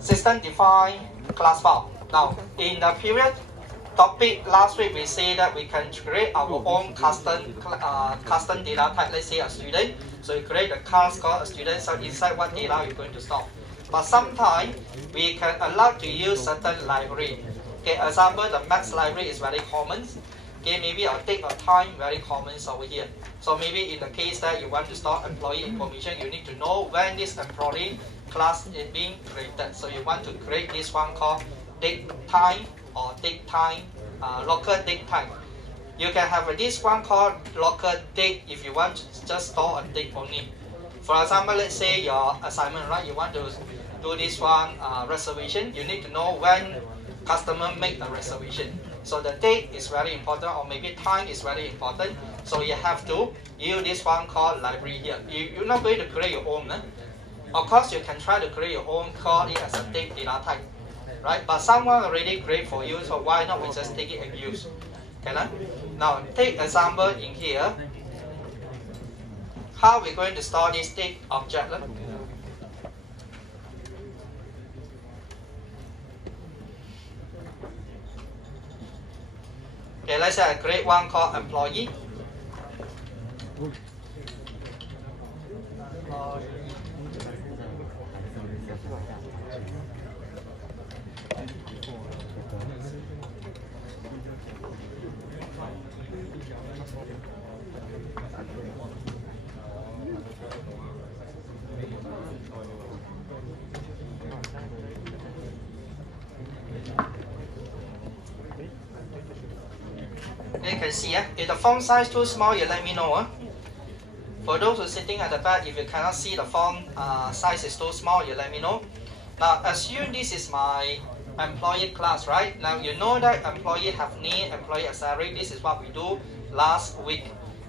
system-defined class file. Now, in the period topic last week, we say that we can create our own custom data type. Let's say a student. So you create a class called a student. So inside what data you're going to store. But sometimes we can allow to use certain library. Okay, example, the maths library is very common. Okay, maybe I'll take a time very common over here. So maybe in the case that you want to store employee information, you need to know when this employee class is being created. So you want to create this one called date time or date time, local date time. You can have this one called local date if you want to just store a date only. For example, let's say your assignment, right? You want to do this one reservation. You need to know when customer make a reservation. So the date is very important, or maybe time is very important. So you have to use this one called library here. You're not going to create your own. Of course, you can try to create your own, call it as a date data type, right? But someone already create for you, so why not we just take it and use? Okay, now take example in here. How we're going to store this date object? Okay, let's say I create one called employee. You can see, if the font size too small, you let me know. For those who are sitting at the back, if you cannot see the font size is too small, you let me know. Now, assume this is my employee class, right? Now, you know that employee have name, employee salary. This is what we do last week.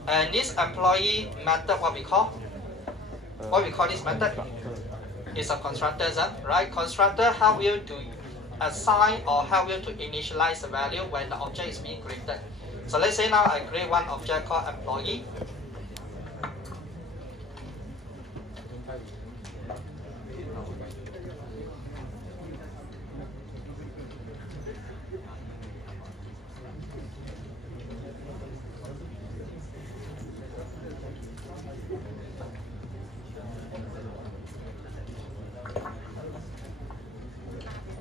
And this employee method, what we call this method? It's a constructor, right? Constructor help you to assign or help you to initialize the value when the object is being created. So let's say now I create one object called employee.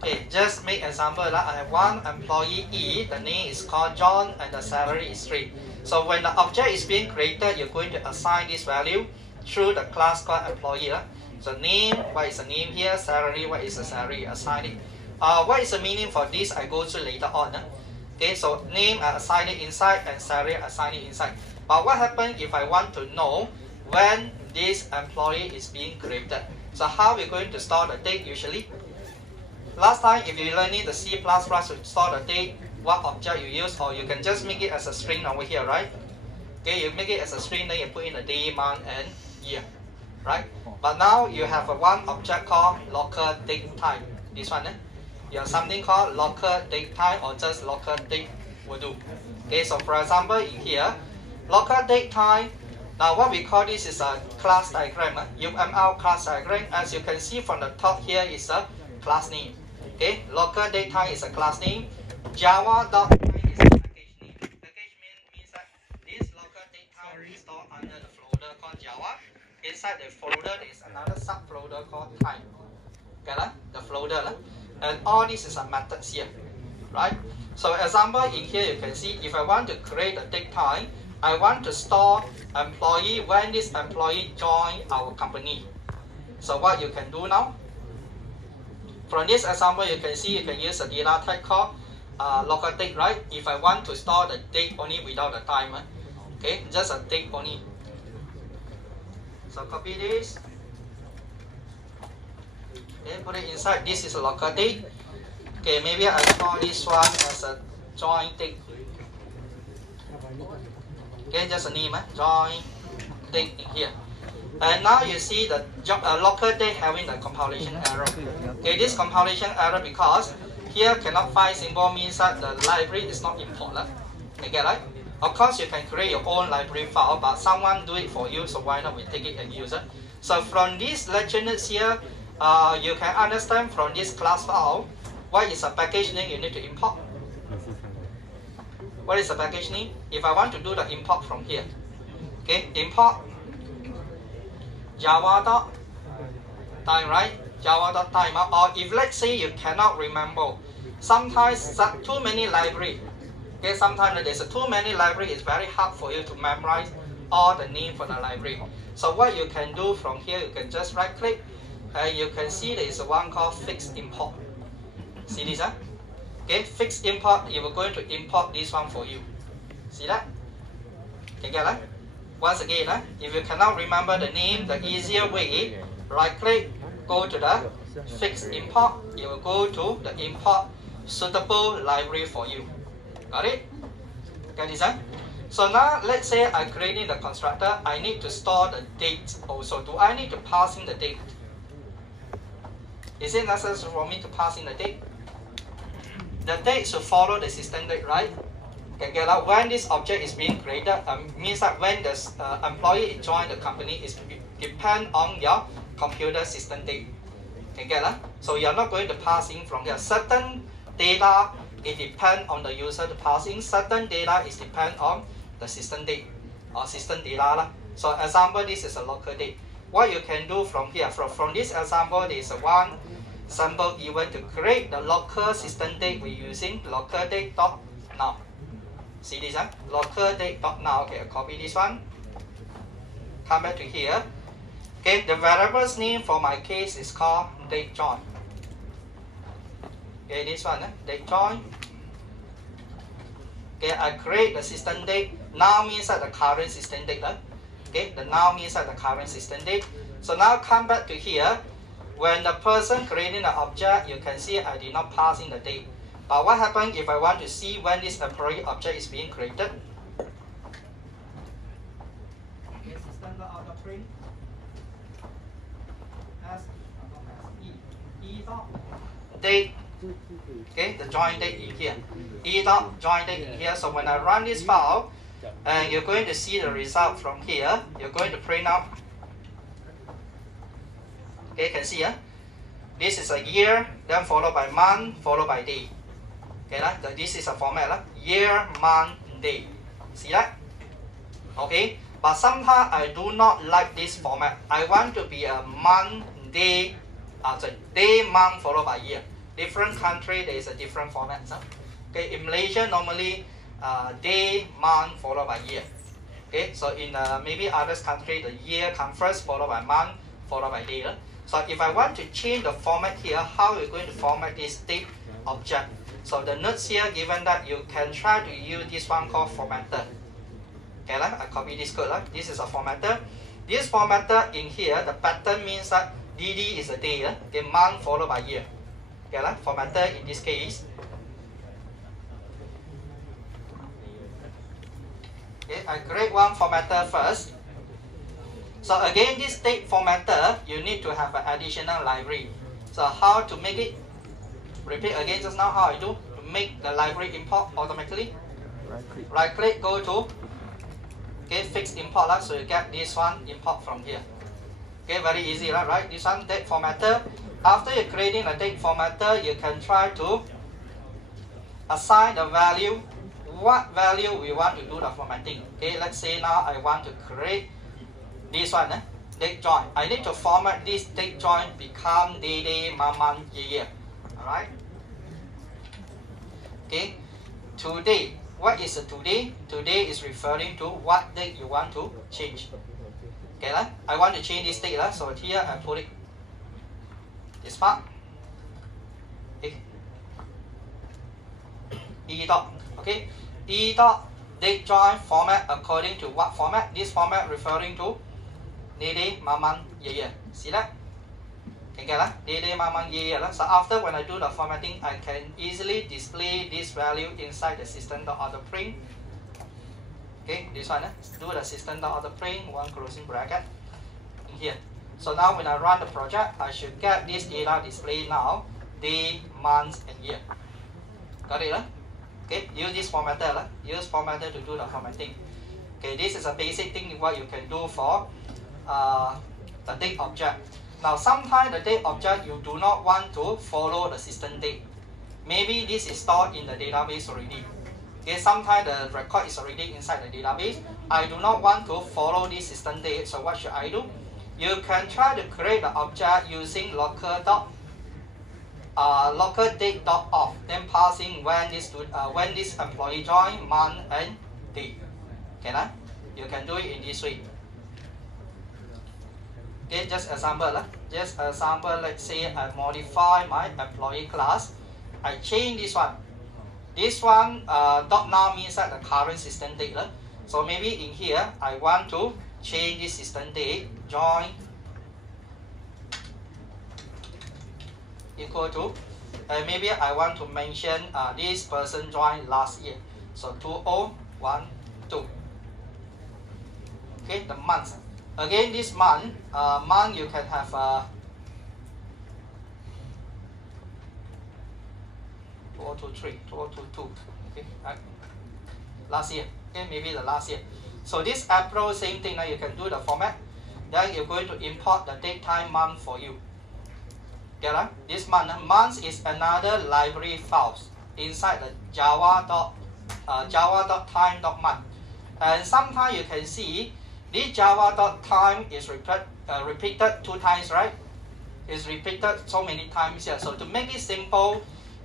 Okay, just make example. I have one employee E, the name is called John, and the salary is 3. So when the object is being created, you're going to assign this value through the class called employee. So name, what is the name here? Salary, what is the salary? Assign it. What is the meaning for this? I go to later on. Okay, so name I assign it inside, and salary I assign it inside. But what happens if I want to know when this employee is being created? So how we're going to store the date usually? Last time, if you learning the C++ to store the date, what object you use, or you can just make it as a string over here, right? Okay, you make it as a string, then you put in the day, month, and year, right? But now you have one object called local date time. This one, you have something called local date time, or just local date will do. Okay, so for example, in here, local date time. Now what we call this is a class diagram. UML class diagram. As you can see from the top here is a class name. Okay, local date time is a class name. Java.time is a package name. Package means that this local date time is stored under the folder called Java. Inside the folder there is another subfolder called time. Okay, the folder. And all this is a methods here, right? So example in here you can see if I want to create a date time, I want to store employee when this employee join our company. So what you can do now? From this example, you can see you can use a data type called local date, right? If I want to store the date only without the time, okay, just a date only. So copy this. Okay, put it inside. This is a local date. Okay, maybe I store this one as a join date. Okay, just a name, join date in here. And now you see the local date having the compilation error. Okay, this compilation error because here cannot find symbol means that the library is not important. You get right? Of course, you can create your own library file, but someone do it for you, so why not we take it and use it? So from this lecture notes here, you can understand from this class file, what is a package name you need to import. What is the package name? If I want to do the import from here, okay, import java.time, right? Java.time. Or if let's say you cannot remember, sometimes too many library. Okay, sometimes there's too many library. It's very hard for you to memorize all the name for the library. So what you can do from here, you can just right click, and you can see there is one called fixed import. See this? Huh? Okay, fixed import. You are going to import this one for you. See that? Can you get that? Once again, if you cannot remember the name, the easier way, right click, go to the fixed import. You will go to the import suitable library for you. Got it? Got this? So now let's say I'm creating the constructor. I need to store the date also. Do I need to pass in the date? Is it necessary for me to pass in the date? The date should follow the system date, right? Can get out when this object is being created, means that when the employee join the company is depend on your computer system date. Can get that? So you're not going to pass in from here. Certain data it depend on the user to pass in. Certain data is depend on the system date or system data. So example, this is a local date. What you can do from here, from this example, there is one sample event to create the local system date we're using local date.now. See this, local date.now. Okay, I'll copy this one. Come back to here. Okay, the variable's name for my case is called date join. Okay, this one, date join. Okay, I create the system date. Now means that the current system date. Okay, the now means that the current system date. So now come back to here. When the person creating the object, you can see I did not pass in the date. But what happens if I want to see when this employee object is being created? Okay, system.out.print date. Okay, the join date in here. Join date in here. So when I run this file, and you're going to see the result from here. You're going to print out. Okay, you can see this is a year, then followed by month, followed by day. Okay, this is a format year, month, day. See that? Okay, but sometimes I do not like this format. I want to be a month, day, day, month, followed by year. Different country there is a different format. Okay, in Malaysia normally day, month, followed by year. Okay, so in maybe other country the year comes first, followed by month, followed by day. So if I want to change the format here, how are we going to format this date object? So the notes here given that you can try to use this one called formatter. Okay, I copy this code. This is a formatter. This formatter in here, the pattern means that DD is a day, okay, month followed by year. Okay, formatter in this case. Okay, I create one formatter first. So again, this date formatter, you need to have an additional library. So how to make it? Repeat again just now how I do to make the library import automatically. Right click, go to fixed import, so you get this one import from here. Okay, very easy, right? This one date formatter. After you're creating a date formatter, you can try to assign the value. What value we want to do the formatting? Okay, let's say now I want to create this one, date join. I need to format this date join become day, month, year. Alright. Okay. Today. What is today? Today is referring to what date you want to change. Okay, I want to change this date, so here I put it this part. Okay. E dot. Okay. E dot date join format according to what format? This format referring to day, month, year. See that? Can get that? Day, month, year. So after when I do the formatting, I can easily display this value inside the system.out.print. Okay, this one, do the system.out.print, one closing bracket in here. So now when I run the project, I should get this data display now, day, month, and year. Got it? Okay, use this formatter. Use formatter to do the formatting. Okay, this is a basic thing what you can do for the date object. Now sometimes the date object you do not want to follow the system date. Maybe this is stored in the database already. Okay, sometimes the record is already inside the database. I do not want to follow this system date, so what should I do? You can try to create the object using local date dot off, then passing when this employee join, month and date. Okay, you can do it in this way. Okay, just example. Let's say I modify my employee class. I change this one. This one dot now means that the current system date. So maybe in here I want to change this system date, join equal to, maybe I want to mention this person joined last year. So 2012. Okay, the month. Again, this month you can have 2023, 2022. Okay, last year. Okay, maybe the last year. So this April, same thing. Now you can do the format. Then you're going to import the date, time, month for you. Okay, right? This month is another library files inside the java.time.month. And sometimes you can see this java.time is repeated 2 times, right? It's repeated so many times here. So to make it simple,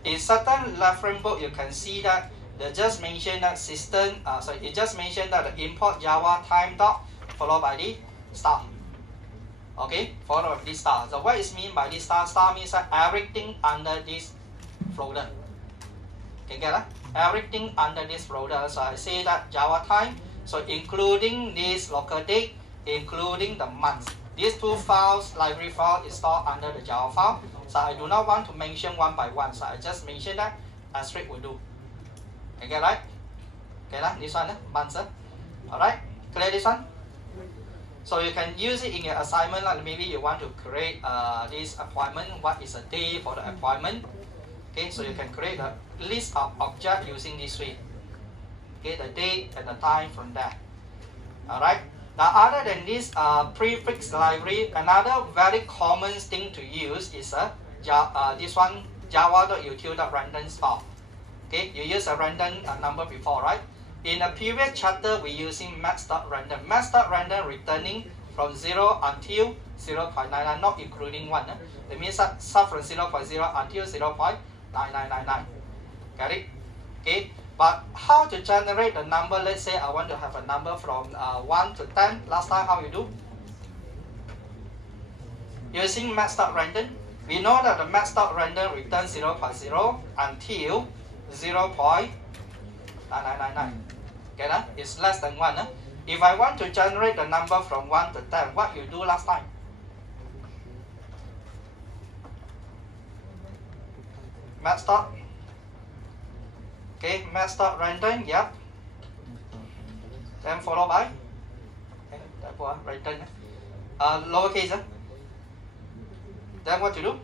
in certain reference book you can see that they just mention that system. It just mentioned that the import java time dot followed by the star. Okay, followed by this star. So what is mean by this star? Star means that everything under this folder. Okay, get it? Everything under this folder. So I say that java time. So including this local date, including the month. These 2 files, library file, is stored under the Java file. So I do not want to mention one by one. So I just mention that asterisk will do. Okay, right? Okay, this one, months. Alright, clear this one? So you can use it in your assignment. Like maybe you want to create this appointment. What is the day for the appointment? Okay, so you can create a list of objects using this way. Okay, the date and the time from there. Alright. Now, other than this prefix library, another very common thing to use is this one, java.util.random file. Okay, you use a random number before, right? In the previous chapter, we're using max.random. Max.random returning from 0 until 0.99, not including 1. It means that start from 0.0 until 0.9999. Got it? Okay. But how to generate the number? Let's say I want to have a number from 1 to 10. Last time, how you do? Using max.random. We know that the max.random returns 0.0 until 0.9999. Okay, it's less than 1. If I want to generate the number from 1 to 10, what you do last time? Max. Okay, max.random, yep. Then followed by random, lowercase. Then what to do?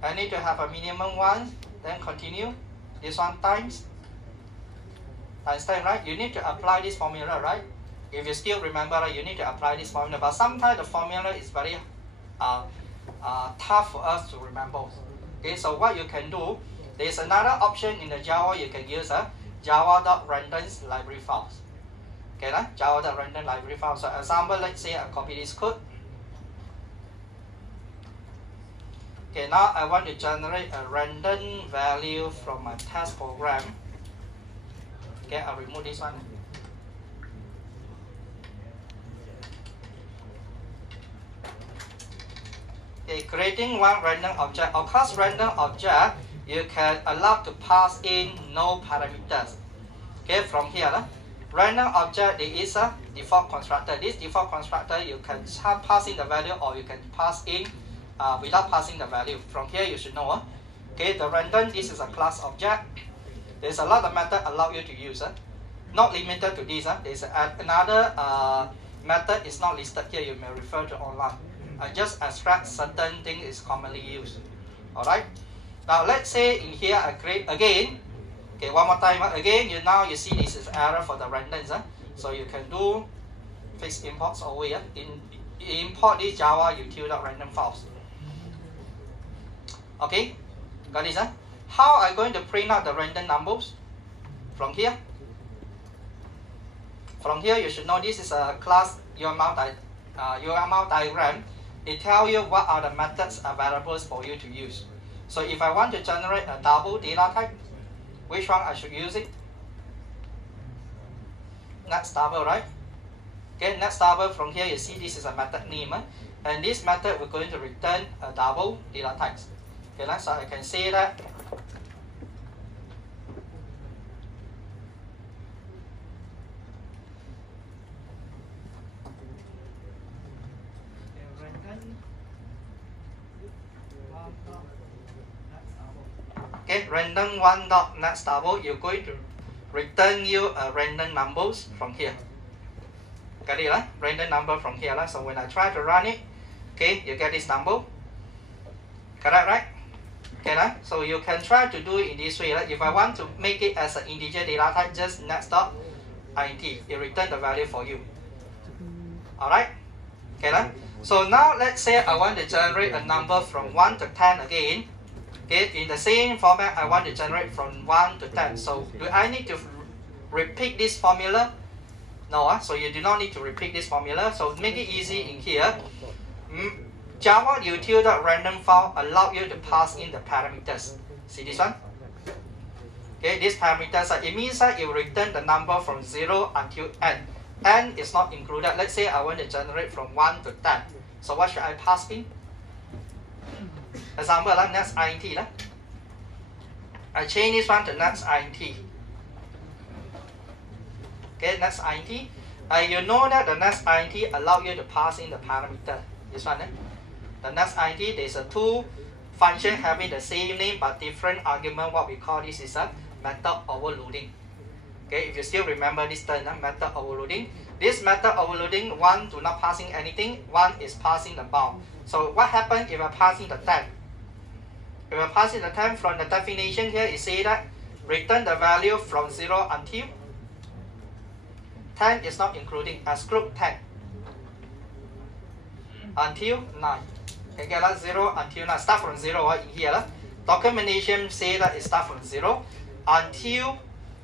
I need to have a minimum 1, then continue. This one times 10, right? You need to apply this formula, right? If you still remember, right, you need to apply this formula. But sometimes the formula is very tough for us to remember. Okay, so what you can do, there's another option in the Java. You can use a java.random library files. Okay, java.random library files. So example, let's say I copy this code. Okay, now I want to generate a random value from my test program. Okay, I'll remove this one. Okay, creating one random object. Of course, random object, you can allow to pass in no parameters. Okay, from here, random object is a default constructor. This default constructor, you can pass in the value or you can pass in without passing the value. From here, you should know. Okay, the random, this is a class object. There's a lot of method allow you to use. Not limited to this. There's another method is not listed here. You may refer to online. I just extract certain thing is commonly used. Alright. Now let's say in here I create again. Okay, one more time. Again, now you see this is error for the randoms. So you can do fix imports over here. Import this Java util.random files. Okay, got this? Huh? How are you going to print out the random numbers? From here. From here, you should know this is a class UML diagram. It tells you what are the methods available for you to use. So if I want to generate a double data type, which one I should use it? Next double, right? Okay, next double, from here you see this is a method name. And this method we're going to return a double data type. Okay, so I can say that okay, random one dot next double, you're going to return you a random numbers from here. Got it, right? Random number from here. So when I try to run it, okay, you get this number. Correct, right? Okay, right? So you can try to do it in this way. Right? If I want to make it as an integer data type, just next dot int, it return the value for you. Alright? Okay, right? So now let's say I want to generate a number from 1 to 10 again. Okay, in the same format, I want to generate from 1 to 10. So do I need to repeat this formula? No, so you do not need to repeat this formula. So make it easy in here. Java util.random file allow you to pass in the parameters. See this one? Okay, these parameters, it means that it will return the number from 0 until n. N is not included. Let's say I want to generate from 1 to 10. So what should I pass in? Example, like next int. I change this one to next int. Okay, next int. You know that the next int allow you to pass in the parameter. This one. The next int, there's a two function having the same name but different argument. What we call this is a method overloading. Okay, if you still remember this term, method overloading. This method overloading, one do not passing anything, one is passing the bound. So what happens if I passing the 10? If I passing the 10, from the definition here, it says that return the value from 0 until 10 is not including, exclude 10 until 9. Okay, that's 0 until 9. Start from 0 in here. Documentation say that it start from 0 until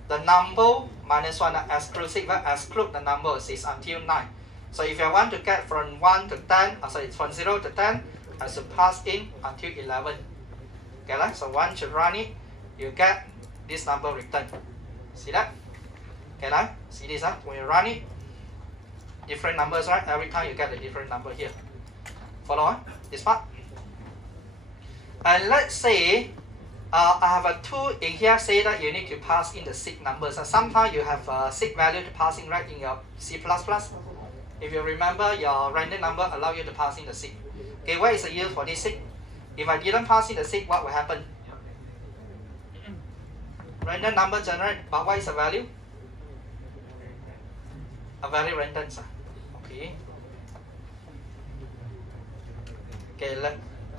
the number minus 1, exclusive, exclude the number is until 9. So if I want to get from 1 to 10, sorry, from 0 to 10, I should pass in until 11. Okay, so once you run it, you get this number returned. See that? Okay, see this? When you run it, different numbers, right? Every time you get a different number here. Follow this part? And let's say I have a tool in here say that you need to pass in the SIG numbers. Sometimes you have a SIG value to pass in right in your C++. If you remember, your random number allow you to pass in the SIG. Okay, what is the use for this SIG? If I didn't pass in the SIG, what will happen? Random number generate, but what is the value? A very random. Okay. Okay,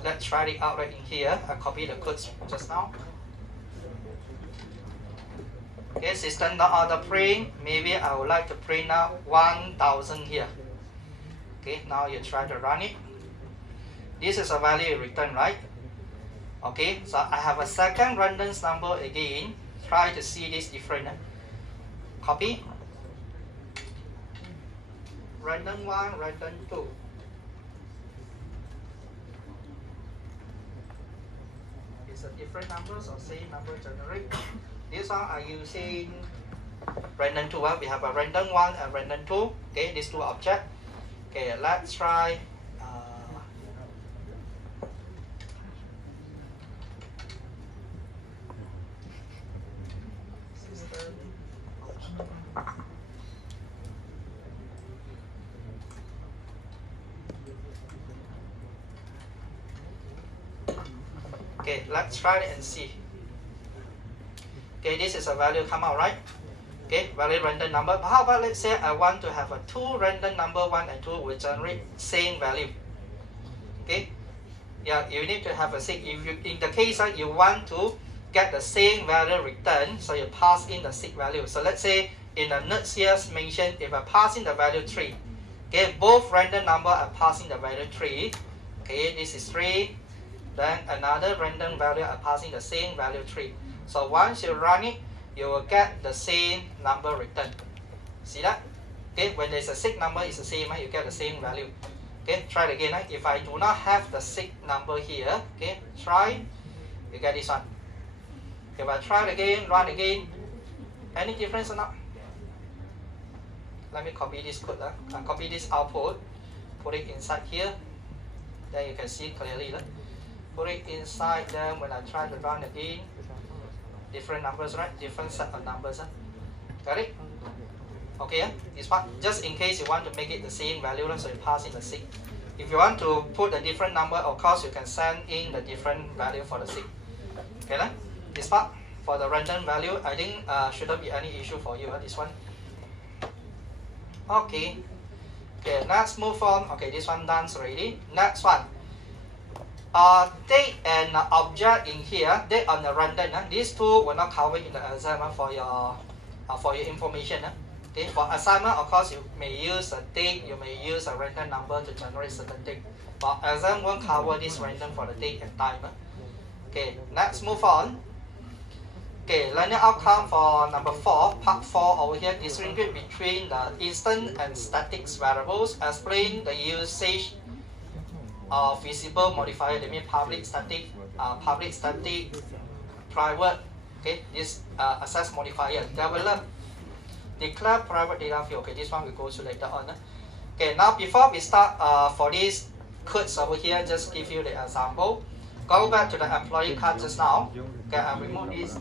let's try it out right in here. I copy the codes just now. Okay, system.out.print. Maybe I would like to print out 1000 here. Okay, now you try to run it. This is a value return, right? Okay, so I have a second random number again. Try to see this different. Copy. Random 1, random 2. It's a different numbers or same number generate. This one are using random 2. We have a random 1 and random 2. Okay, these two objects. Okay, let's try. Okay, let's try it and see. Okay, this is a value come out, right? Okay, very random number. But how about let's say I want to have a two random number 1 and 2 will generate same value. Okay, yeah, you need to have a SIG. If you, in the case you want to get the same value return, so you pass in the SIG value. So let's say in the notes here mentioned, if I pass in the value 3, Okay, both random number are passing the value 3. Okay, this is 3. Then another random value are passing the same value 3. So once you run it, you will get the same number returned. See that? Okay, when there's a 6 number, it's the same, you get the same value. Okay, try it again. If I do not have the 6 number here, okay, try, you get this one. If I try it again, run again, any difference or not? Let me copy this code. Copy this output, put it inside here. Then you can see clearly. Put it inside. Then when I try to run again, different numbers, right? Different set of numbers. Got it? Okay, this part. Just in case you want to make it the same value, so you pass in the 6. If you want to put a different number, of course you can send in the different value for the 6. Okay, this part for the random value, I think shouldn't be any issue for you. This one. Okay. Okay, let's move on. Okay, this one done already. Next one. Date and object in here. Date on the random. These two will not cover in the exam for your information. Okay, for assignment, of course, you may use a date, you may use a random number to generate certain date. But exam won't cover this random for the date and time. Okay, let's move on. Okay, learning outcome for number 4, part 4 over here, distinguish between the instant and static variables. Explain the usage of visible modifier, that means public, static, private. Okay, this access modifier. Develop, declare private data field. Okay, this one we go to later on. Okay, now before we start for these codes over here, just give you the example. Go back to the employee card just now. Okay, I'll remove this.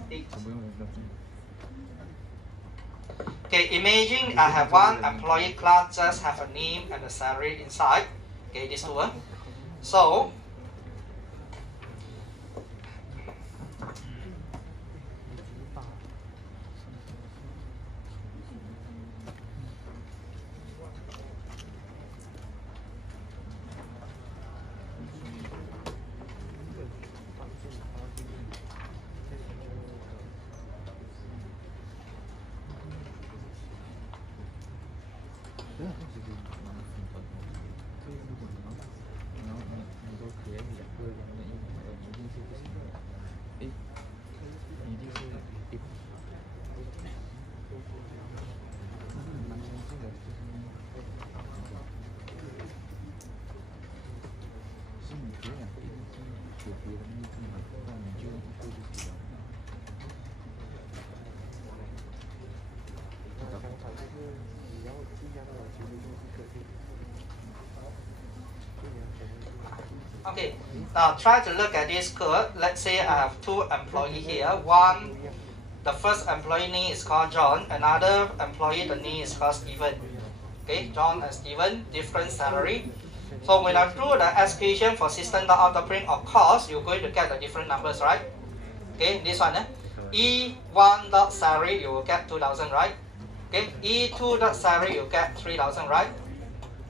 Okay, imagine I have one employee class, just have a name and a salary inside. Okay, this one. So, okay, now try to look at this code. Let's say I have 2 employees here. One, the first employee name is called John. Another employee, the name is called Steven. Okay, John and Steven, different salary. So when I do the execution for system.out.print, of course, you're going to get the different numbers, right? Okay, this one, E1.salary, you will get 2,000, right? Okay, E2.salary, you get 3,000, right?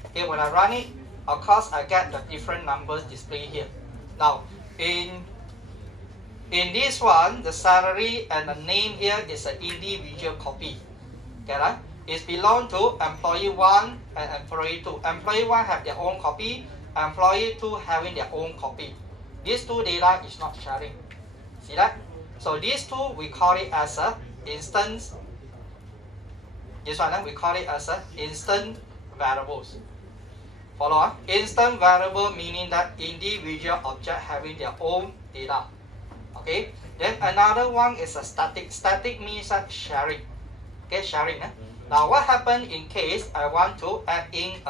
Okay, when I run it, of course, I get the different numbers displayed here. Now, in this one, the salary and the name here is an individual copy. Okay, right? It belongs to employee 1 and employee 2. Employee 1 have their own copy, employee 2 having their own copy. These two data is not sharing. See that? So these two, we call it as a instance. This one, we call it as a instant variables. Follow? Instant variable meaning that individual object having their own data. Okay. Then another one is a static. Static means that sharing. Okay, sharing. Now what happened in case I want to add in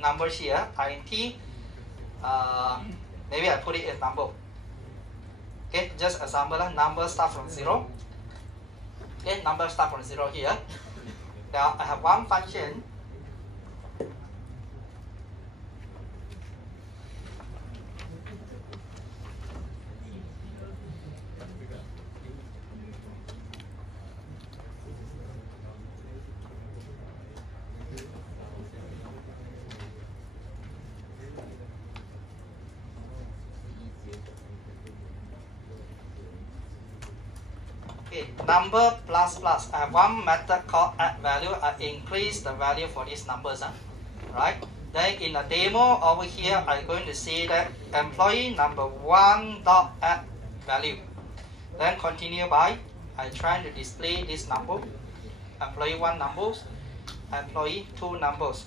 numbers here, int, maybe I put it as number. Okay, just example, number start from 0. Okay, number start from 0 here. Now I have one function. Okay, number plus plus. I have one method called add value. I increase the value for these numbers, right? Then in a demo over here, I'm going to say that employee number 1 dot add value. Then continue by, I try to display this number, employee 1 numbers, employee 2 numbers.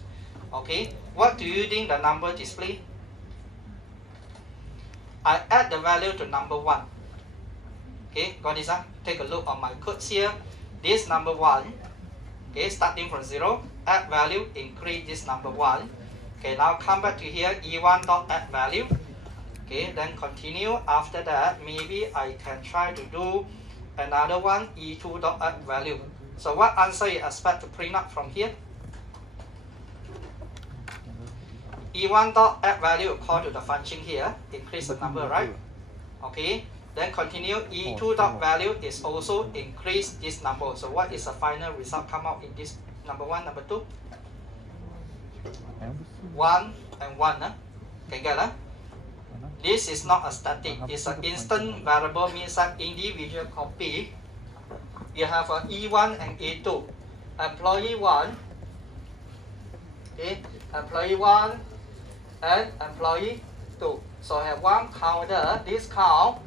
Okay, what do you think the number display? I add the value to number 1. Okay, got this? Take a look on my codes here. This number 1, okay, starting from 0, add value, increase this number 1. Okay, now come back to here, E1 dot add value. Okay, then continue. After that, maybe I can try to do another one, E2 dot add value. So what answer you expect to print up from here? E1 dot add value call to the function here, increase the number, right? Okay, then continue. E2 dot value is also increase this number. So what is the final result come out in this number 1, number 2? 1 and 1. Can get that? This is not a static, it's an instant variable, means that individual copy. You have a E1 and E2. Employee 1, okay, employee 1 and employee 2. So I have one counter, this count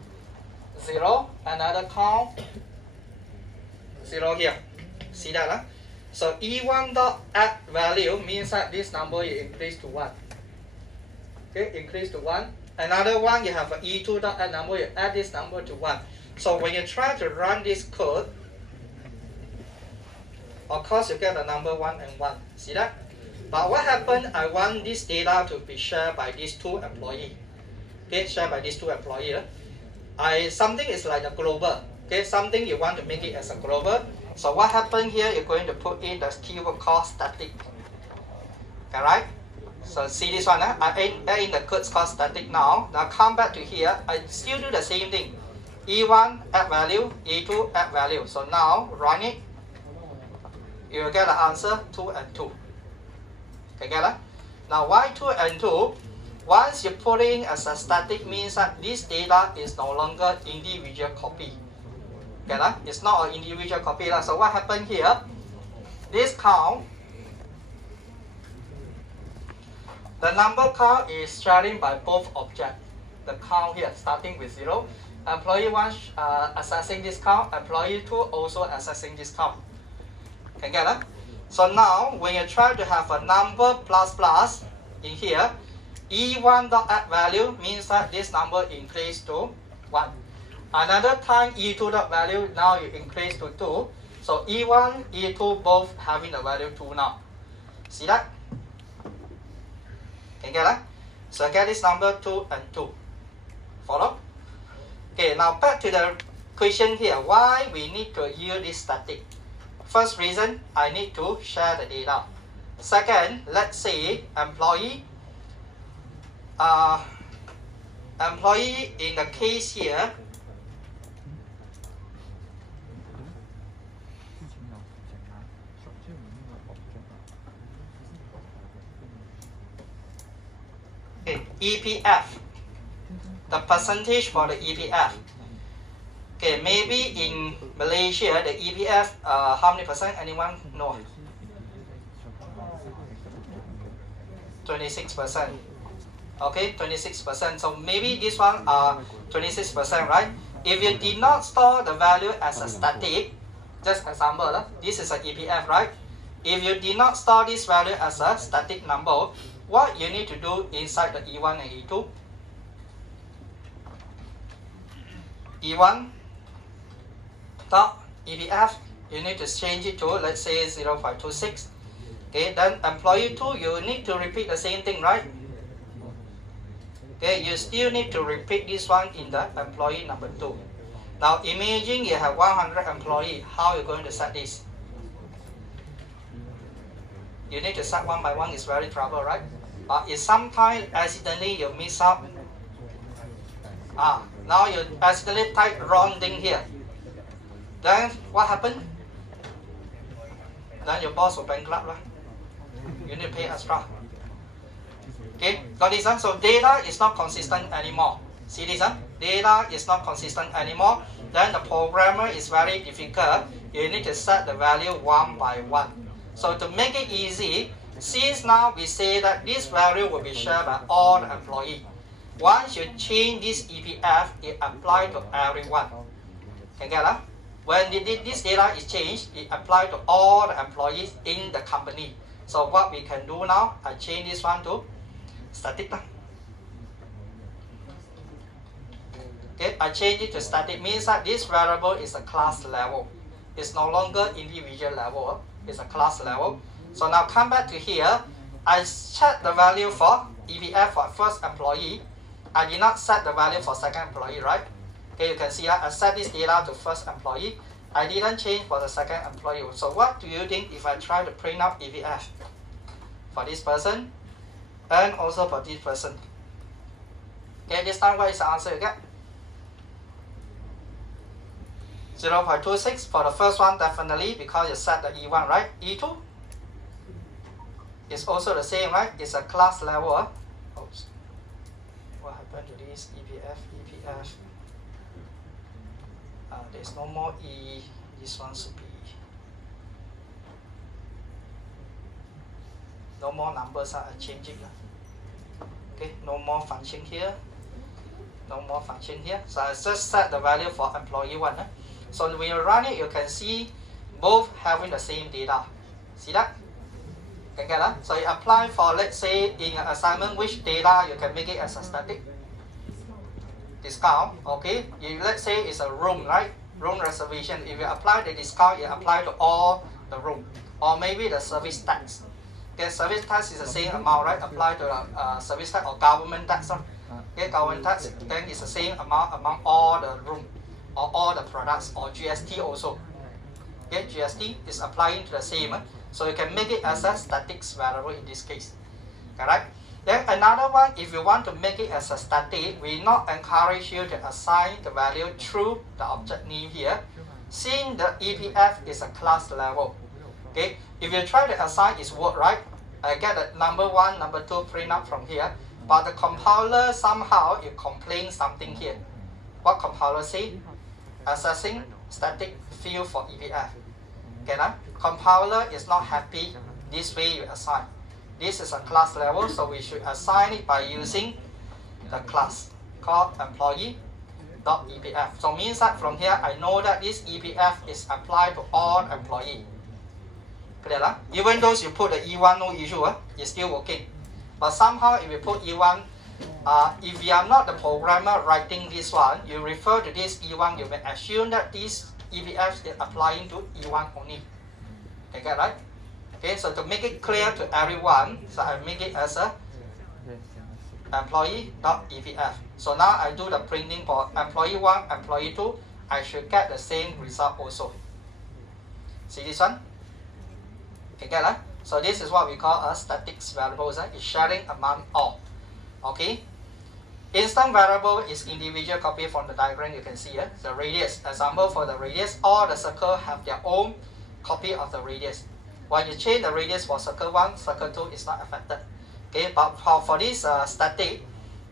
0, another count 0 here. See that? Huh? So E1 dot add value means that this number you increase to 1. Okay, increase to 1. Another one, you have an E2 dot add number, you add this number to 1. So when you try to run this code, of course you get the number 1 and 1. See that? But what happened, I want this data to be shared by these 2 employees. Okay, shared by these 2 employees. Something is like a global. Okay, something you want to make it as a global. So what happened here, you're going to put in the keyword called static. Alright? So see this one, I add in the codes called static now. Now come back to here, I still do the same thing. E1 add value, E2 add value. So now run it. You will get the answer 2 and 2. Okay, get that? Now why 2 and 2? Once you put in as a static means that this data is no longer individual copy. Okay, that? It's not an individual copy. So what happened here? This count, the number count is sharing by both objects. The count here starting with 0. Employee 1 accessing this count, employee 2 also accessing this count. Can get that? So now when you try to have a number plus plus in here, E1 dot add value means that this number increase to 1. Another time E2 dot value, now you increase to 2. So E1, E2 both having the value 2 now. See that? Can get that? So I get this number 2 and 2. Follow? Okay, now back to the question here. Why we need to use this static? First reason, I need to share the data. Second, let's say employee in the case here, okay, EPF, the percentage for the EPF. Okay, maybe in Malaysia, the EPF, how many percent? Anyone know? 26%. Okay, 26%. So maybe this one 26%, right? If you did not store the value as a static, just example, this is an EPF, right? If you did not store this value as a static number, what you need to do inside the E1 and E2? E1 dot EPF, you need to change it to, let's say, 0526. Okay, then employee 2, you need to repeat the same thing, right? Okay, you still need to repeat this one in the employee number 2. Now imagine you have 100 employees, how are you going to set this? You need to set one by one, it's very trouble, right? But if sometimes accidentally you miss out, now you accidentally type wrong thing here. Then what happened? Then your boss will bankrupt, right? You need to pay extra. Okay, got this? So data is not consistent anymore. See this? Data is not consistent anymore. Then the programmer is very difficult. You need to set the value one by one. So to make it easy, Since now we say that this value will be shared by all the employees. Once you change this EPF, it applies to everyone. Can get that? When this data is changed, it applies to all the employees in the company. So what we can do now, I change this one to static. Okay, I change it to static, means that this variable is a class level. It's no longer individual level, it's a class level. So now come back to here, I set the value for EPF for first employee. I did not set the value for second employee, right? Okay, you can see I set this data to first employee. I didn't change for the second employee. So what do you think if I try to print out EPF for this person and also for this person? Okay, this time what is the answer you get? 0.26 for the first one, definitely, because you set the E1, right? E2 is also the same, right? It's a class level. Oops. What happened to this EPF? There's no more E. This one should be no more numbers. I change it. Okay, no more function here. No more function here. So I just set the value for employee 1. So when you run it, you can see both having the same data. See that? Can get that? So you apply for, let's say, in an assignment, which data you can make it as a static discount. Okay, let's say it's a room, right? Room reservation. If you apply the discount, you apply to all the room, or maybe the service tax. Okay, service tax is the same amount, right? Apply to the service tax or government tax. Okay, government tax, then it's the same amount among all the room or all the products, or GST also. Okay, GST is applying to the same. So you can make it as a static variable in this case. Correct? Then another one, if you want to make it as a static, we not encourage you to assign the value through the object name here, since the EPF is a class level. Okay, if you try to assign its word, right, I get the number 1, number 2 print out from here, but the compiler somehow it complains something here. What compiler say? Assessing static field for EPF. Okay, now compiler is not happy this way you assign. This is a class level, so we should assign it by using the class called employee.epf. So means that from here I know that this EPF is applied to all employee. Clear? Even though you put the E1, no issue, it's still working. But somehow if you put E1, if you are not the programmer writing this one, you refer to this E1, you may assume that this EPF is applying to E1 only. Okay, right? Okay, so to make it clear to everyone, so I make it as a employee.epf. So now I do the printing for employee 1, employee 2, I should get the same result also. See this one? Okay, get that? So this is what we call a static variable. It's sharing among all. Okay. Instant variable is individual copy from the diagram you can see here. The radius, example for the radius, all the circle have their own copy of the radius. When you change the radius for circle 1, circle 2 is not affected. Okay, but for this static,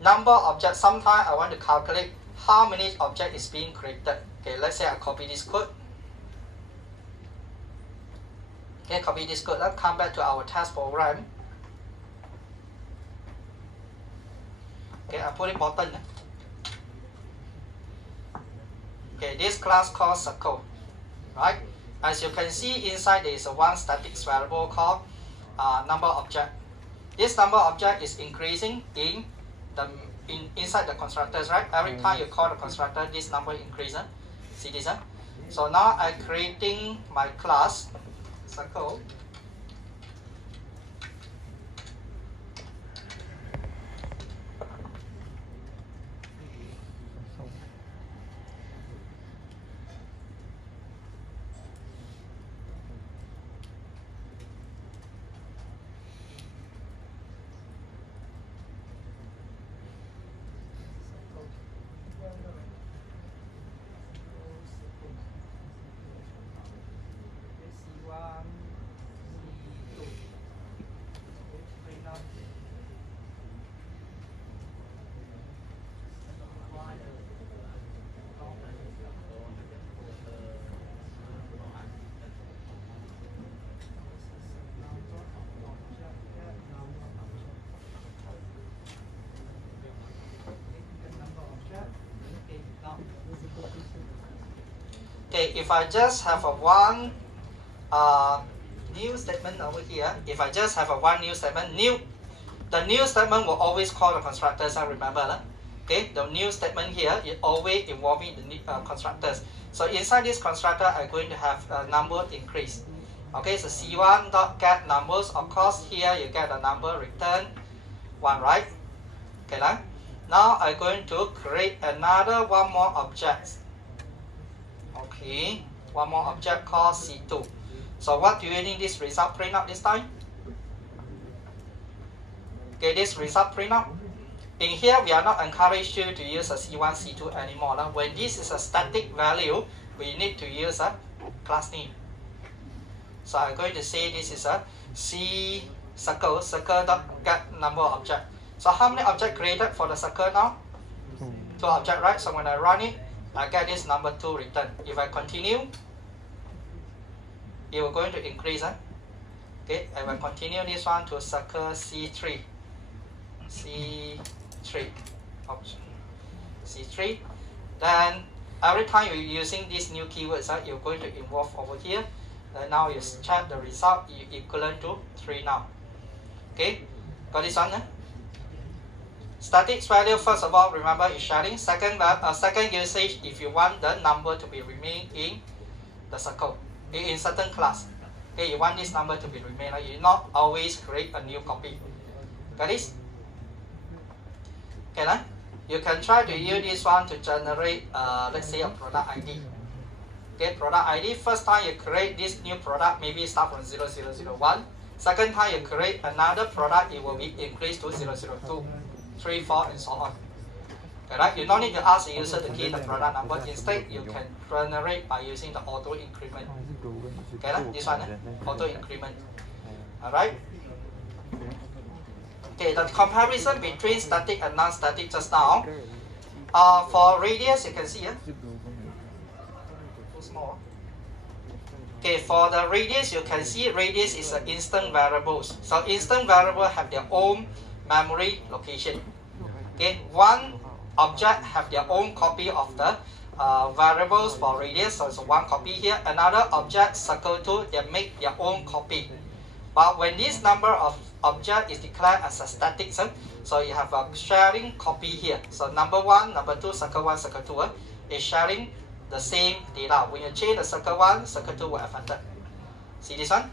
number of objects, sometimes I want to calculate how many objects is being created. Okay, let's say I copy this code. Okay, copy this code. Let's come back to our test program. Okay, I put it button. Okay, this class called circle, right? As you can see, inside there is a one static variable called number object. This number object is increasing inside the constructors, right? Every time you call the constructor, this number increases. See this? So now I'm creating my class circle. Okay, if I just have a one new statement over here, if I just have a one new statement, the new statement will always call the constructors, I remember. Okay, the new statement here is always involving the constructors. So inside this constructor, I'm going to have a number increase. Okay, so C1 dot get numbers. Of course, here you get a number return 1, right? Okay, now I'm going to create another one more object. Okay, one more object called C2. So what do you need this result print out this time? Okay, this result print out. In here, we are not encouraged you to use a C1, C2 anymore. When this is a static value, we need to use a class name. So I'm going to say this is a C circle dot get number object. So how many objects created for the circle now? 2 objects, right? So when I run it, I get this number 2 return. If I continue, it will going to increase. Okay, I will continue this one to circle C3. C3. Then every time you're using these new keywords, you're going to involve over here. And now you check the result, equivalent to 3 now. Okay, got this one? Static value, first of all, remember is sharing. Second usage, if you want the number to be remain in the circle, in certain class. Okay, you want this number to be remain. You not always create a new copy. Got this? Okay, you can try to use this one to generate, let's say, a product ID. Okay, product ID. First time you create this new product, maybe start from 0001. Second time you create another product, it will be increased to 002, 3, 4, and so on. Okay, you don't need to ask the user to key the product number. Instead, you can generate by using the auto increment. Okay, this one, auto increment. Alright. Okay, the comparison between static and non-static just now. For radius, you can see here. Small. Okay, for the radius, you can see radius is an instant variables. So instant variable have their own memory location. Okay, one object have their own copy of the variables for radius, so it's one copy here. Another object, circle 2, they make their own copy. But when this number of object is declared as a static, so you have a sharing copy here. So number 1, number 2, circle 1, circle 2 is sharing the same data. When you change the circle 1, circle 2 will affect it. See this one?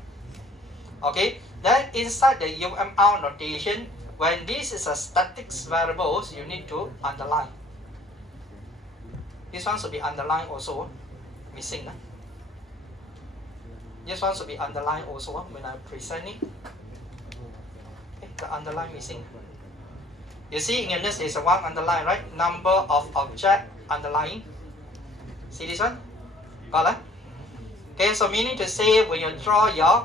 Okay, then inside the UML notation, when this is a static variables, you need to underline. This one should be underlined also, missing. This one should be underlined also when I present it. Okay, the underline missing. You see in this is a one underline, right? Number of object underlying. See this one? Got it? Okay, so meaning to say when you draw your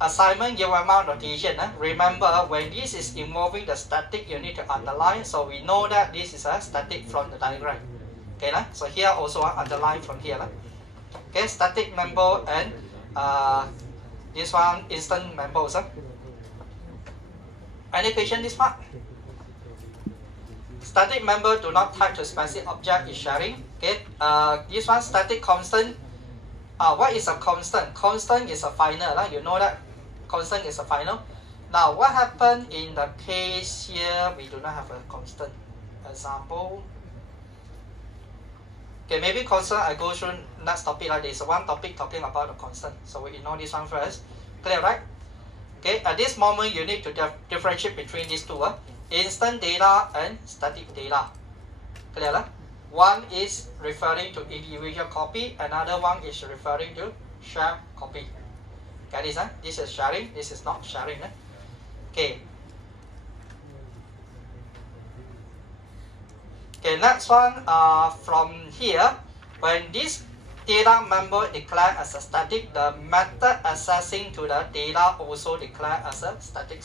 assignment UML notation, remember when this is involving the static, you need to underline. So we know that this is a static from the diagram. Okay, so here also underline from here. Okay, static member and this one instant members. Any question this part? Static member do not type to specific object is sharing. Okay, this one static constant. What is a constant? Constant is a final. You know that constant is a final. Now what happened in the case here? We do not have a constant. Example. Okay, maybe constant. I go through next topic. There is one topic talking about the constant. So we ignore this one first. Clear, right? Okay. At this moment, you need to differentiate between these two. Instant data and static data. Clear? One is referring to individual copy, another one is referring to share copy. Get this? This is sharing, this is not sharing. Okay. Okay, next one, from here, when this data member declared as a static, the method accessing to the data also declared as a static.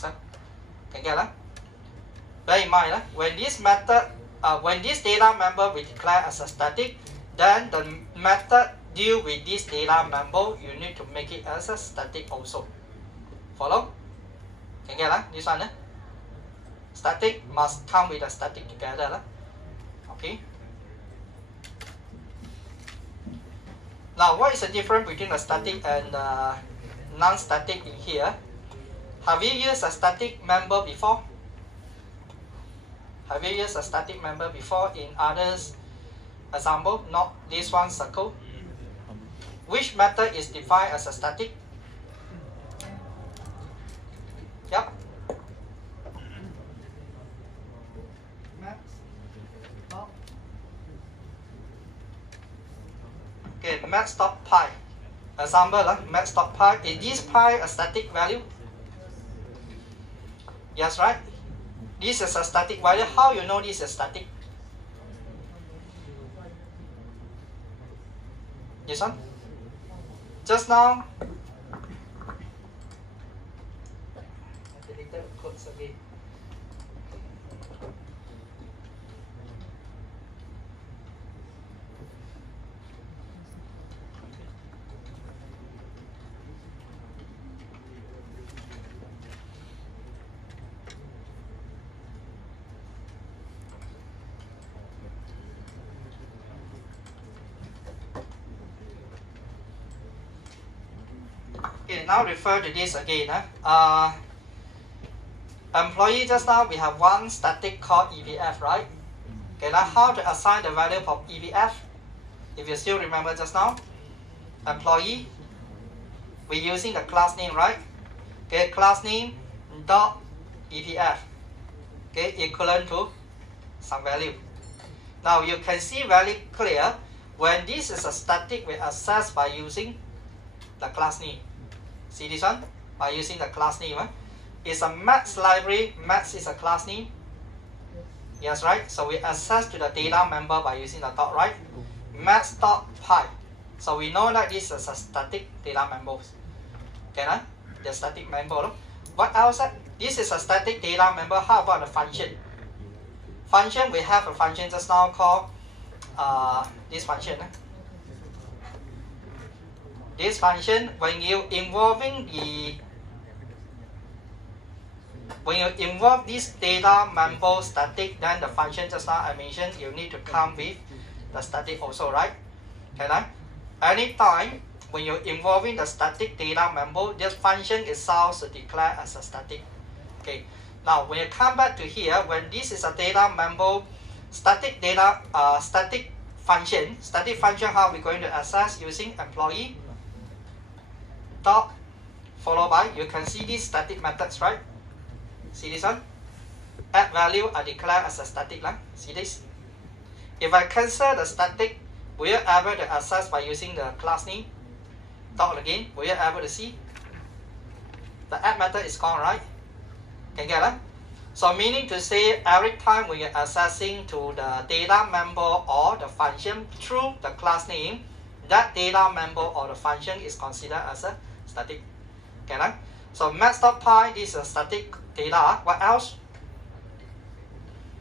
Can get that? Bear in mind, when this method, when this data member we declare as a static, then the method deal with this data member, you need to make it as a static also. Follow? Can get that? This one, static must come with a static together. Okay. Now, what is the difference between the static and non-static in here? Have you used a static member before? Have you used a static member before in others example? Not this one circle. Which method is defined as a static? Yep. Okay, max dot pi. Example, max dot pi. Is this pi a static value? Yes, right? This is a static value. How you know this is static? This one? Just now, I deleted the codes again. Okay, now refer to this again. Employee, just now we have one static called EVF, right? Okay, now how to assign the value of EVF? If you still remember just now, employee, we're using the class name, right? Okay, class name dot EVF, okay, equivalent to some value. Now you can see very clear when this is a static, we access by using the class name. See this one? By using the class name. It's a max library. Max is a class name. Yes, right? So we access to the data member by using the dot, right? Max dot pi. So we know that this is a static data member. Okay, right? The static member. What else? This is a static data member. How about the function? Function, we have a function just now called this function. This function, when you involve this data member static, then the function just now I mentioned, you need to come with the static also, right? Okay, anytime when you're involving the static data member, this function itself is declared as a static. Okay. Now when you come back to here, when this is a data member, static function, how we're going to access using employee dot followed by, you can see these static methods, right? See this one? Add value are declared as a static line. See this? If I cancel the static, will you able to access by using the class name? Dot again, will you able to see? The add method is gone, right? Can you get it? So meaning to say, every time when you're accessing to the data member or the function through the class name, that data member or the function is considered as a static. Okay, right? So max.pi, this is a static data. What else?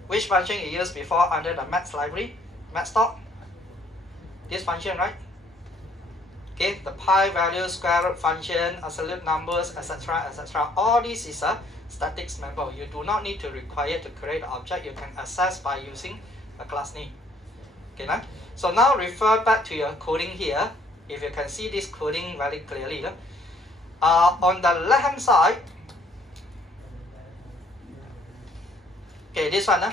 Which function you used before under the max library? Max dot. This function, right? Okay, the pi value, square root function, absolute numbers, etc., etc. All this is a static member. You do not need to require to create an object. You can access by using a class name. Okay, right? So now refer back to your coding here. If you can see this coding very clearly. On the left hand side, okay, this one.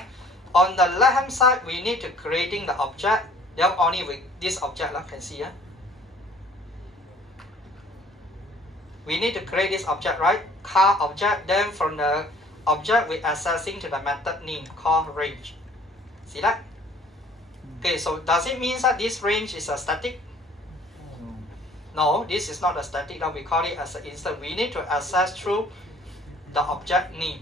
On the left hand side, we need to creating the object. Then only with this object, can see. We need to create this object, right? Car object. Then from the object, we're accessing to the method name called range. See that? Okay, so does it mean that this range is a static? No, this is not a static. Now we call it as an instant. We need to access through the object name.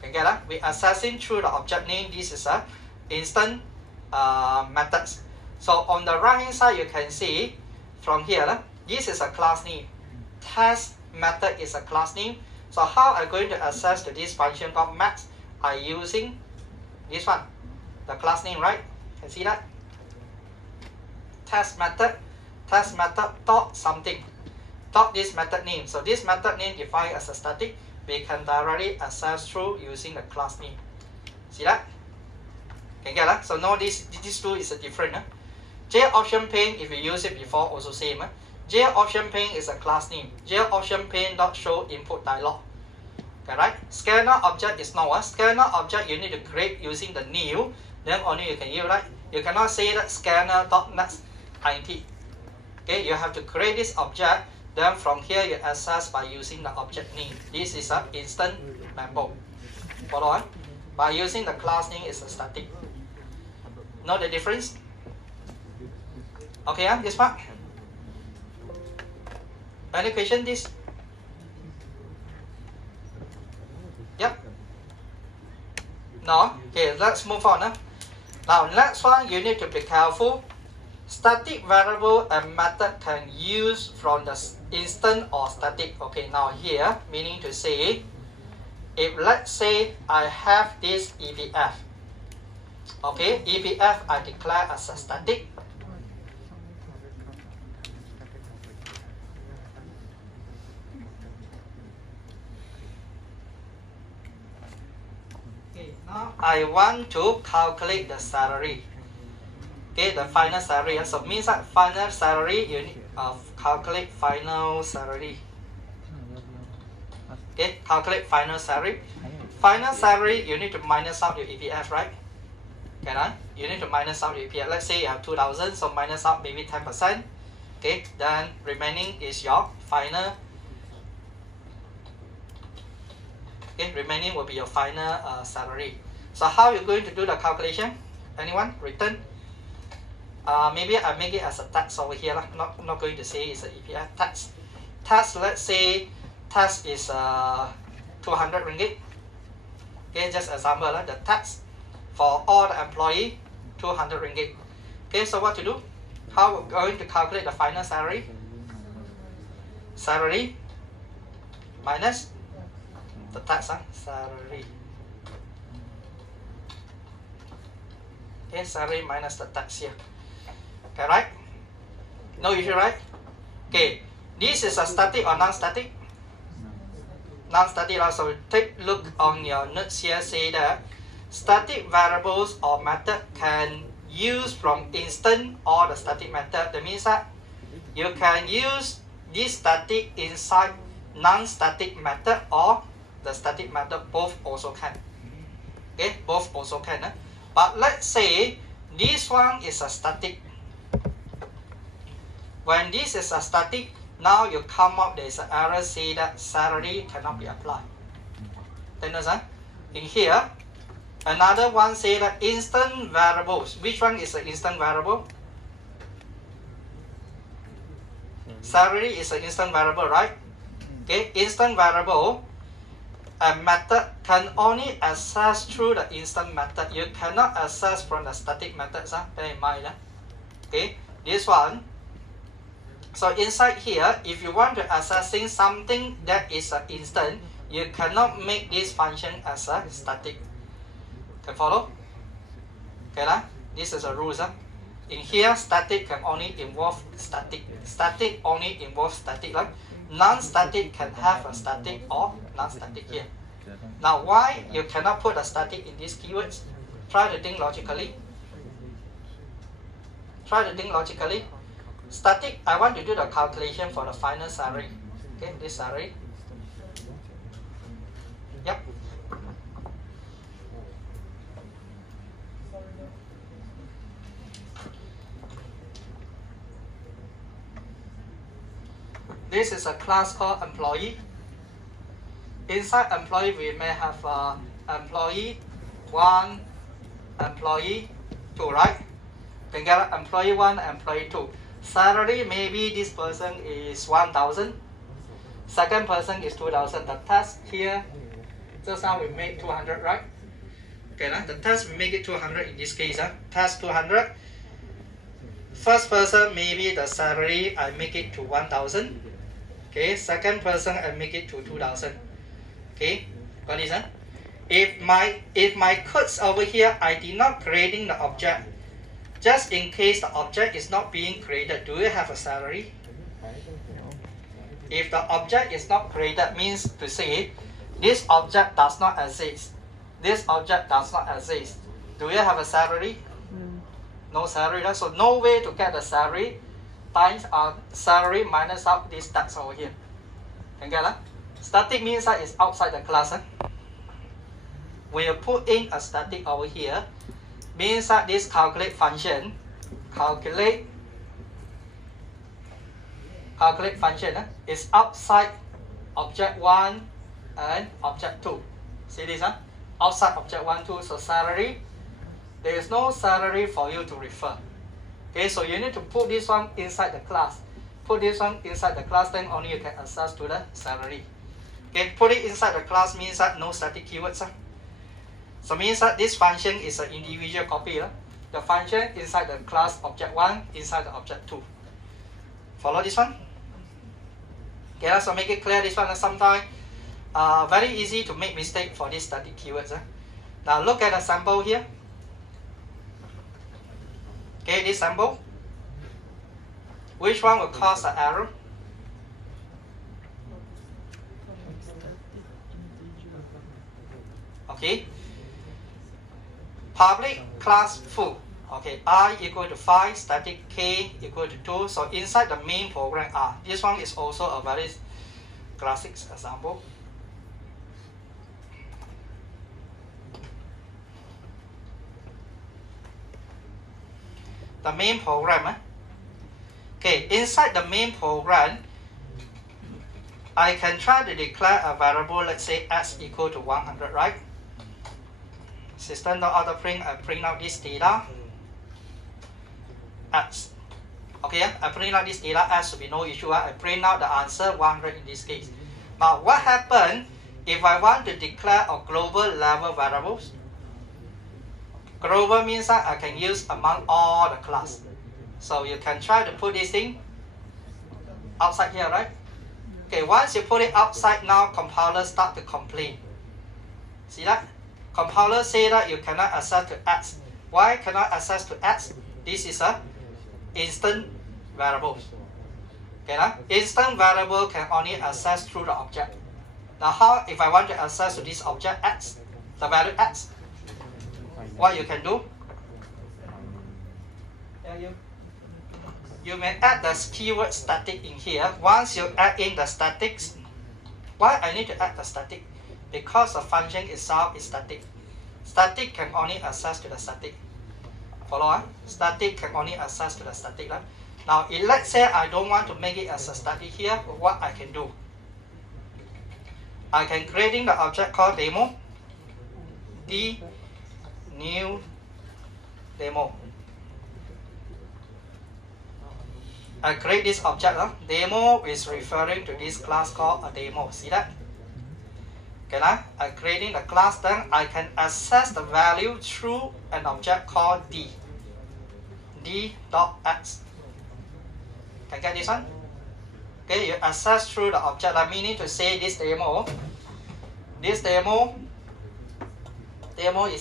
Okay, get that? We're accessing through the object name. This is a instant methods. So on the right hand side, you can see from here, this is a class name. Test method is a class name. So how I'm going to access to this function called max? I'm using this one, the class name, right? Can see that? Test method dot something, dot this method name. So this method name defined as a static, we can directly access through using the class name. See that? Can you get that? So now this two is a different. J option pane, if you use it before, also same. J option pane is a class name. J option pane dot show input dialog. Okay, right? Scanner object is not one. Scanner object you need to create using the new. Then only you can use, right? You cannot say that scanner dot next int. Okay, you have to create this object. Then from here you access by using the object name. This is an instant member. Follow on. By using the class name is a static. Know the difference? Okay, this part. Any question this? Yep. No? Okay, let's move on. Now, next one, you need to be careful. Static variable and method can use from the instant or static. Okay, now here, meaning to say, if let's say I have this EPF. Okay, EPF I declare as a static. Now I want to calculate the salary. Okay, the final salary. So means that final salary you need calculate final salary. Okay, calculate final salary. Final salary you need to minus out your EPF, right? Okay, right? You need to minus out your EPF. Let's say you have 2,000, so minus out maybe 10%. Okay, then remaining is your final. Okay, remaining will be your final salary. So how you going to do the calculation? Anyone? Return? Maybe I make it as a tax over here. Not going to say it's an EPF tax. Tax, let's say tax is 200 ringgit. Okay, just example, the tax for all the employee 200 ringgit. Okay, so what to do? How we're going to calculate the final salary? Salary minus the tax, salary. Okay, salary minus the tax here. Okay, right? No issue, right? Okay, this is a static or non-static? Non-static. So take a look on your notes here. Say that static variables or method can use from instant or the static method. That means that you can use this static inside non-static method or the static method. Both also can. Okay, both also can. But let's say this one is a static. When this is a static, now you come up, there is an error say that salary cannot be applied. Understand? In here, another one say that instant variables. Which one is an instant variable? Salary is an instant variable, right? Okay, instant variable. A method can only access through the instant method. You cannot access from the static methods. Bear in mind. Okay, this one. So inside here, if you want to accessing something that is an instant, you cannot make this function as a static. Can follow? Okay, this is a rule. In here, static can only involve static. Static only involves static. Non-static can have a static or non-static here. Now, why you cannot put a static in these keywords? Try to think logically. Try to think logically. Static, I want to do the calculation for the final salary. Okay, this salary. Yep. This is a class called employee. Inside employee, we may have employee 1, employee 2, right? Then get employee 1, employee 2. Salary, maybe this person is 1,000. Second person is 2,000. The task here, just now we made 200, right? Okay, the task we make it 200 in this case. Task 200. First person, maybe the salary, I make it to 1,000. Okay, second person, I make it to 2,000. Okay, got this? If my codes over here, I did not creating the object. Just in case the object is not being created, do you have a salary? If the object is not created, means to say this object does not exist. This object does not exist. Do you have a salary? No salary, right? So no way to get the salary times salary minus out these stats over here. Can get that? Static means that it's outside the class. When you put in a static over here, means that this calculate function, calculate function is outside object 1 and object 2. See this? Outside object 1, 2. So salary, there is no salary for you to refer. Okay, so you need to put this one inside the class. Put this one inside the class, then only you can access to the salary. Okay, put it inside the class means that no static keywords. So means that this function is an individual copy. The function inside the class object 1, inside the object 2. Follow this one? Okay, so make it clear this one. Sometimes very easy to make mistake for these static keywords. Now look at the sample here. Okay, this sample. Which one will cause an error? Okay. Public class full. Okay, I equal to 5, static k equal to 2. So inside the main program R. This one is also a very classic example. The main program. Okay, inside the main program, I can try to declare a variable, let's say x equal to 100, right? System.out.print, I print out this data, x. Okay, I print out this data, x should be no issue. I print out the answer, 100 in this case. Now, what happens if I want to declare a global level variables? Global means that I can use among all the class. So you can try to put this thing outside here, right? Okay, once you put it outside, now compiler start to complain. See that? Compiler say that you cannot access to x. Why cannot access to x? This is a instant variable. Okay, instant variable can only access through the object. Now how if I want to access to this object x, the value x? What you can do? You may add the keyword static in here. Once you add in the statics, why I need to add the static? Because the function itself is static. Static can only access to the static. Follow? Static can only access to the static. Now, if let's say I don't want to make it as a static here, what I can do? I can creating the object called demo. New demo. I create this object. Demo is referring to this class called a demo. See that? Okay, I'm creating the class, then I can access the value through an object called d.x. Can get this one? Okay, you access through the object, meaning to say this demo is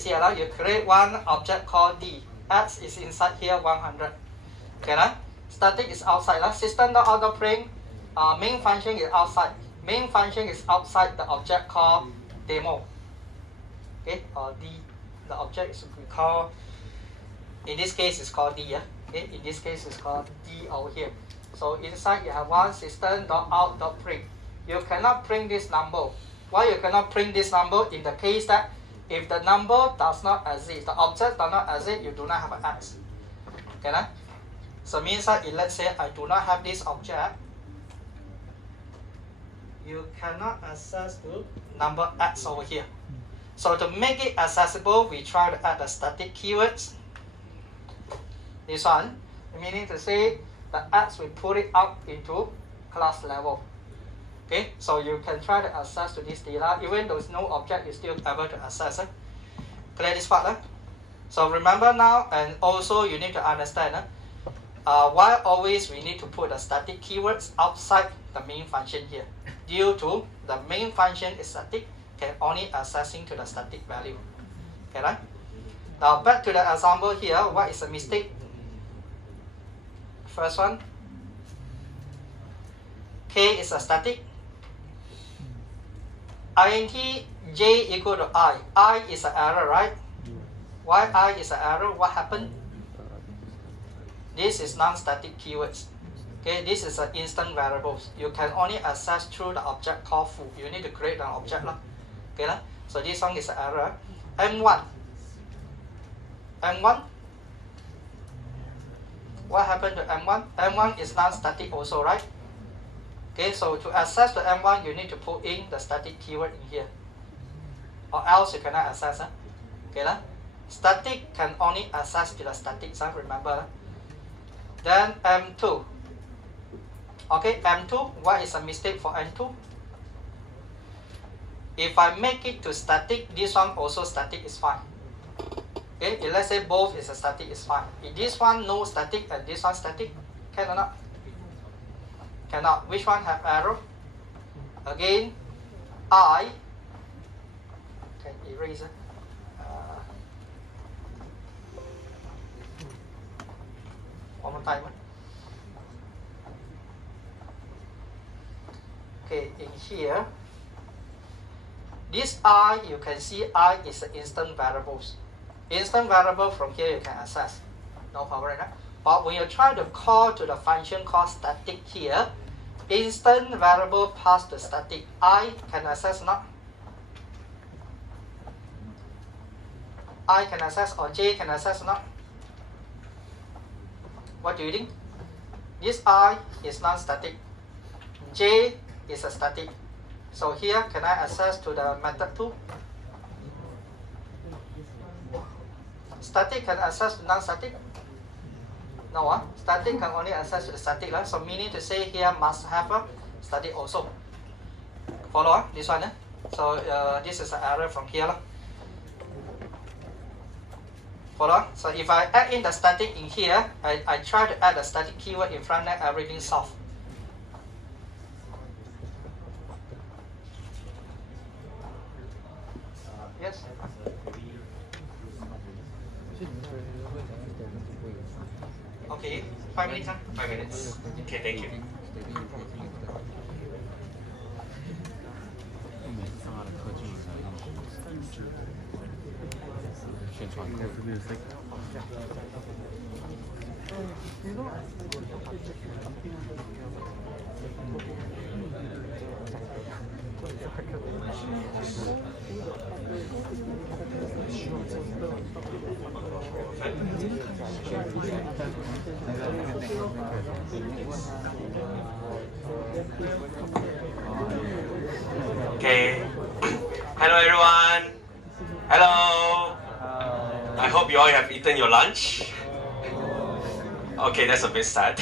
here. You create one object called d. X is inside here 100. Okay, static is outside. System.out.print, main function is outside. Main function is outside the object called demo. Okay, or d. The object is called, in this case it's called d. Okay, in this case it's called d over here. So inside you have one system.out.print. You cannot print this number. Why you cannot print this number? In the case that if the number does not exist, the object does not exist, you do not have an x. Okay, so means that if let's say I do not have this object, you cannot access to number x over here. So to make it accessible, we try to add the static keywords. This one, meaning to say the x we put it out into class level. Okay, so you can try to access to this data, even though there's no object, you're still able to access it. Clear this part? So remember now, and also you need to understand why always we need to put the static keywords outside the main function here. Due to the main function is static, can only accessing to the static value. Okay, right? Now back to the example here. What is a mistake? First one, k is a static. Int j equal to I is an error, right? Why I is an error? What happened? This is non-static keywords. Okay, this is an instant variables. You can only access through the object called foo. You need to create an object. Okay, so this one is an error. M1. M1. What happened to M1? M1 is non-static also, right? Okay, so to access the M1, you need to put in the static keyword in here. Or else you cannot access. Okay, static can only access to the static, remember. Then M2. Okay, M2, what is a mistake for M2? If I make it to static, this one also static is fine. Okay, if let's say both is a static, is fine. If this one no static and this one static, can or not? Cannot. Which one have error? Again, I can erase it. One more time. Okay, in here, this I, you can see I is an instant variables. Instant variable from here you can access. No problem, right? But when you try to call to the function called static here, instant variable pass the static. I can access not? I can access or J can access not? What do you think? This I is non-static. J is a static. So here, can I access to the method 2? Static can access to non-static? No, static can only access to the static. So meaning to say here must have a static also. Follow this one. So this is an error from here. Follow? So if I add in the static in here, I try to add the static keyword in front, then everything solved. Yes? Okay, 5 minutes. 5 minutes. Okay, thank you. Okay. Hello everyone. Hello. I hope you all have eaten your lunch. Okay, that's a bit sad.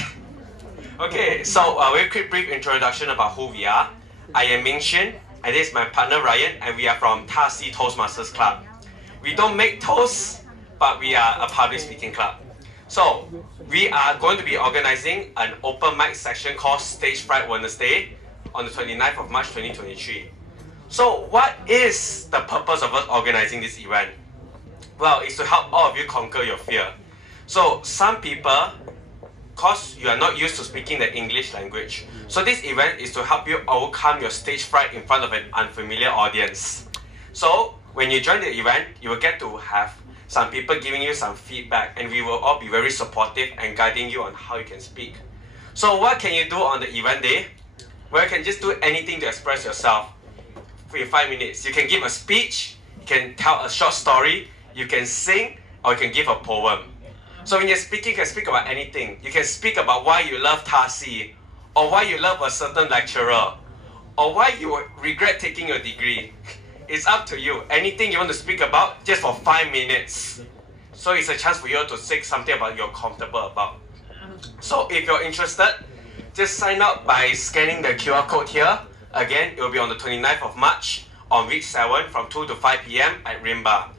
Okay, so a very quick brief introduction about who we are. I am Ming Xuan, and this is my partner Ryan, and we are from Ta-Si Toastmasters Club. We don't make toast, but we are a public speaking club. So, we are going to be organizing an open mic session called Stage Fright Wednesday on the 29th of March 2023. So, what is the purpose of us organizing this event? Well, it's to help all of you conquer your fear. So, some people, because you are not used to speaking the English language, so this event is to help you overcome your stage fright in front of an unfamiliar audience. So, when you join the event, you will get to have some people giving you some feedback, and we will all be very supportive and guiding you on how you can speak. So what can you do on the event day? Well, you can just do anything to express yourself for 5 minutes. You can give a speech, you can tell a short story, you can sing, or you can give a poem. So when you're speaking, you can speak about anything. You can speak about why you love Ta-Si, or why you love a certain lecturer, or why you regret taking your degree. It's up to you. Anything you want to speak about, just for 5 minutes. So it's a chance for you to say something about you're comfortable about. So if you're interested, just sign up by scanning the QR code here. Again, it will be on the 29th of March on week 7 from 2 to 5 p.m. at Rimba.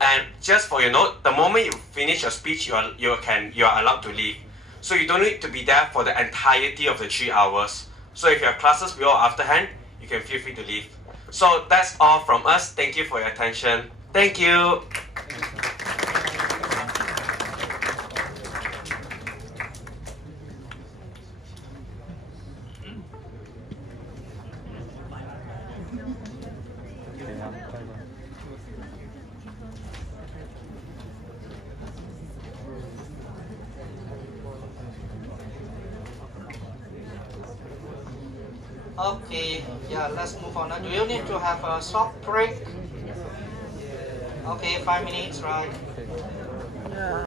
And just for your note, the moment you finish your speech, you are allowed to leave. So you don't need to be there for the entirety of the 3 hours. So if you have classes below or afterhand, you can feel free to leave. So that's all from us. Thank you for your attention. Thank you. Okay, yeah, let's move on. Do you need to have a short break? Okay, 5 minutes, right?